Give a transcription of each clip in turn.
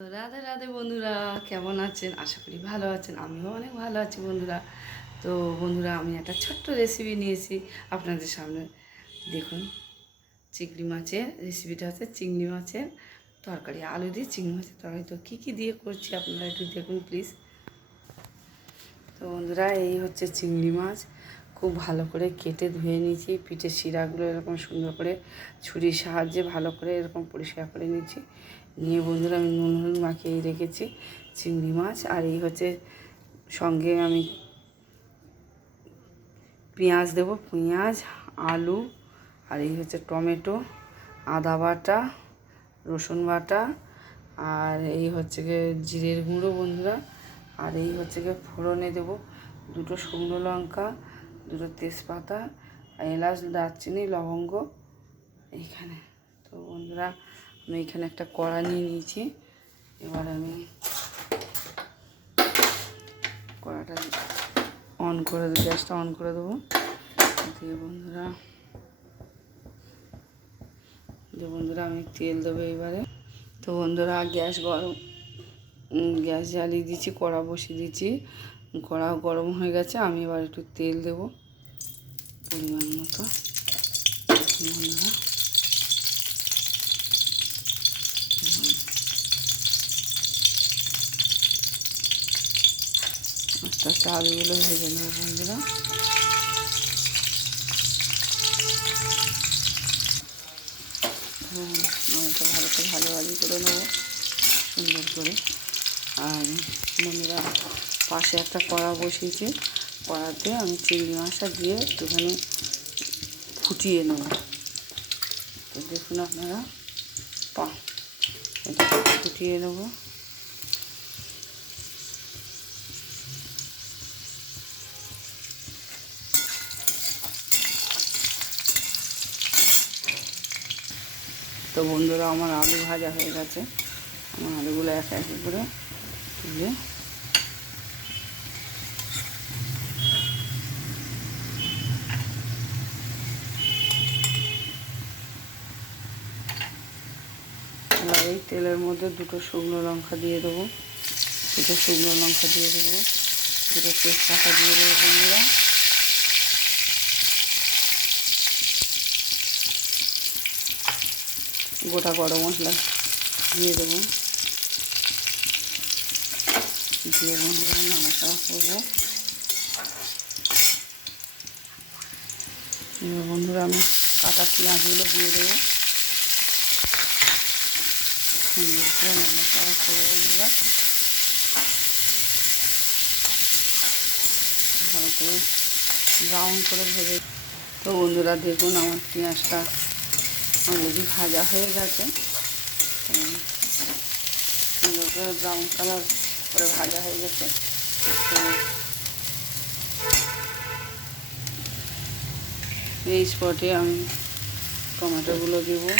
রাধে রাধে বন্ধুরা, কেমন আছেন? আশা করি ভালো আছেন। আমিও অনেক ভালো আছি বন্ধুরা। তো বন্ধুরা, আমি একটা ছোট্ট রেসিপি নিয়েছি আপনাদের সামনে। দেখুন, চিংড়ি মাছের রেসিপিটা হচ্ছে চিংড়ি মাছের তরকারি, আলু দিয়ে চিংড়ি মাছের তরকারি। তো কী কী দিয়ে করছি আপনারা একটু দেখুন প্লিজ। তো বন্ধুরা, এই হচ্ছে চিংড়ি মাছ। খুব ভালো করে কেটে ধুয়ে নিয়েছি, পিঠের শিরাগুলো এরকম সুন্দর করে ছুরির সাহায্যে ভালো করে এরকম পরিষ্কার করে নিয়েছি। নিয়ে বন্ধুরা, আমি নুন হলুদ মাখিয়ে রেখেছি চিংড়ি মাছ। আর এই হচ্ছে সঙ্গে আমি পেঁয়াজ দেবো, পেঁয়াজ, আলু, আর এই হচ্ছে টমেটো, আদা বাটা, রসুন বাটা, আর এই হচ্ছে গিয়ে জিরের গুঁড়ো বন্ধুরা। আর এই হচ্ছে গিয়ে ফোড়নে দেবো দুটো শুকনো লঙ্কা, দুটো তেজপাতা, এলাচ, দারচিনি, লবঙ্গ এইখানে। তো বন্ধুরা, আমি এখানে একটা কড়া নিয়ে নিয়েছি। এবার আমি কড়াটা গ্যাসটা অন করে দেবো। দিয়ে বন্ধুরা আমি তেল দেবো এবারে। তো বন্ধুরা, গ্যাস জ্বালিয়ে দিচ্ছি, কড়া বসিয়ে দিচ্ছি। কড়া গরম হয়ে গেছে। আমি এবার একটু তেল দেবো পরিমাণ মতো। বন্ধুরা, আস্তে আস্তে আলুগুলো ভেজে নেবো বন্ধুরা। আলুটা ভালো করে ভাজি করে নেবো সুন্দর করে। আর বন্ধুরা, পাশে একটা কড়া বসিয়েছি। কড়াতে আমি চিংড়ি মাছটা দিয়ে একটুখানি ফুটিয়ে নেব। তো দেখুন আপনারা, এটা ফুটিয়ে নেব। তো বন্ধুরা, আমার আলু ভাজা হয়ে গেছে। আমার আলুগুলো এক এক করে তুলে এবার এই তেলের মধ্যে দুটো শুকনো লঙ্কা দিয়ে দেবো, দুটো তেজপাতা দিয়ে দেবো বন্ধুরা। গোটা গরম মশলা দিয়ে দেবো, দিয়ে বন্ধুরা নাড়াচাড়া করবো। এবার বন্ধুরা, আমি কাটা পেঁয়াজগুলো দিয়ে দেবো, সুন্দর করে নাড়াচাড়া করবো বন্ধুরা। ভালো করে ব্রাউন করে ভেজে। তো বন্ধুরা দেখুন, আমার পেঁয়াজটা অলরেডি ভাজা হয়ে গেছে। সুন্দর করে ব্রাউন কালার করে ভাজা হয়ে গেছে। তো এই স্পটে আমি টমেটোগুলো দেবো,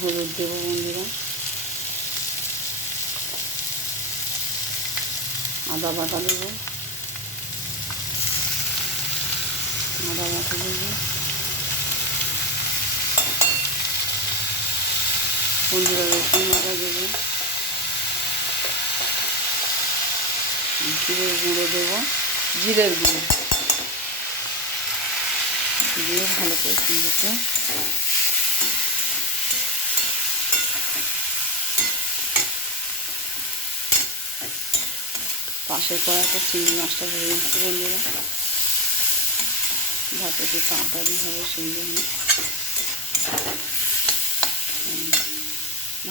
হলুদ দেবো বন্ধুরা, আদা বাটা দেবো, বন্ধুরা রসুন বাটা দেবো, জিরের গুঁড়ো দেবো, জিরের গুঁড়ো দিয়ে ভালো করে সুন্দর করে পাশের কড়াতে চিংড়ি মাছটা ভরে দিচ্ছি বন্ধুরা, যাতে একটু তাড়াতাড়ি হবে সেই জন্য।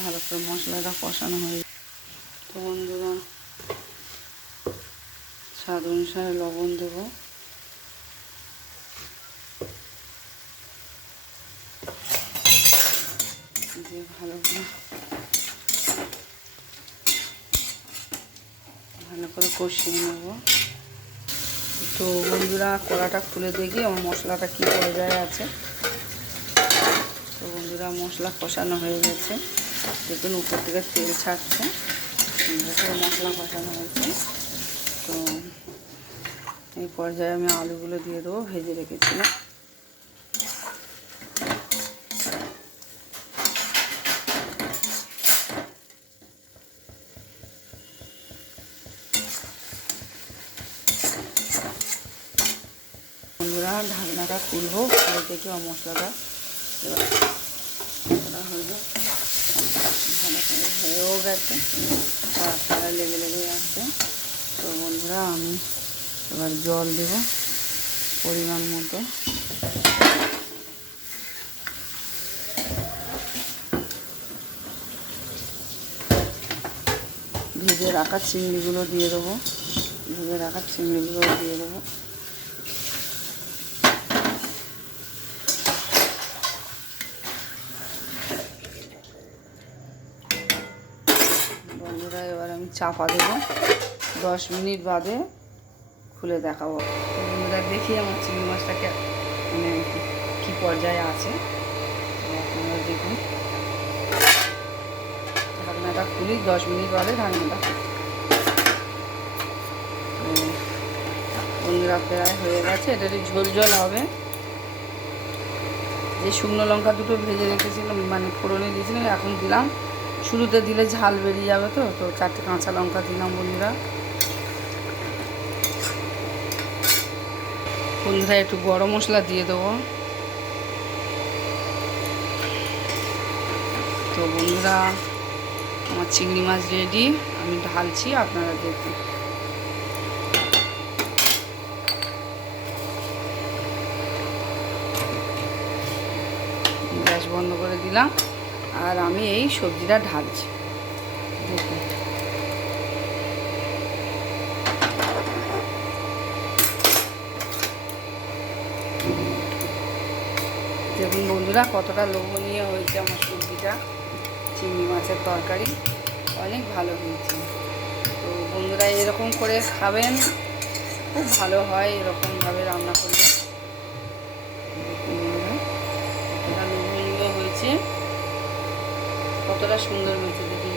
ভালো করে মশলাটা কষানো হয়ে। তো বন্ধুরা, স্বাদ অনুসারে লবণ দেবো, দিয়ে ভালো করে কষিয়ে নেব। তো বন্ধুরা, কড়াটা খুলে দেখি আমার মশলাটা কী পর্যায়ে আছে। তো বন্ধুরা, মশলা কষানো হয়ে গেছে। দেখুন উপর থেকে তেল ছাড়ছে, সুন্দর করে মশলা কষানো হয়েছে। তো এই পর্যায়ে আমি আলুগুলো দিয়ে দেবো, ভেজে রেখেছিলাম। ঢাকনাটা খুলবো, খুলে দেখি আমার মশলাটা এবার হয়ে ভালো করে হয়েও গেছে, তারা লেগে লেগে আসছে। তো বন্ধুরা আমি এবার জল দেব পরিমাণ মতো। ভেজে রাখা চিংড়িগুলো দিয়ে দেবো, ভেজে রাখা চিংড়িগুলো দিয়ে দেবো। বন্ধুরা এবার আমি চাপা দেবো, 10 মিনিট বাদে খুলে দেখাবো। তো বন্ধুরা দেখি আমার চিংড়ি মাছটাকে মানে কী পর্যায়ে আছে, আপনারা দেখুন। ঢাকনাটা খুলি, 10 মিনিট বাদে ঢাকনাটা খুলি। তো বন্ধুরা প্রায় হয়ে গেছে, এটা একটু ঝোল ঝোল হবে। যে শুকনো লঙ্কা দুটো ভেজে রেখেছিলাম মানে ফোড়নে দিয়েছিলাম, এখন দিলাম। শুরুতে দিলে ঝাল বেরিয়ে যাবে, তো 4টে কাঁচা লঙ্কা দিলাম বন্ধুরা। বন্ধুরা একটু গরম মশলা দিয়ে দেবো। তো বন্ধুরা আমার চিংড়ি মাছ রেডি, আমি ঢালছি, আপনারা দেখুন। গ্যাস বন্ধ করে দিলাম আর আমি এই সবজিটা ঢালছি, দেখুন। দেখুন বন্ধুরা কতটা লোভনীয় হয়েছে আমার সবজিটা, চিংড়ি মাছের তরকারি অনেক ভালো হয়েছে। তো বন্ধুরা এরকম করে খাবেন, খুব ভালো হয় এরকমভাবে রান্না করলে। কতটা লোভনীয় হয়েছে, কতটা সুন্দর হয়েছে দেখুন।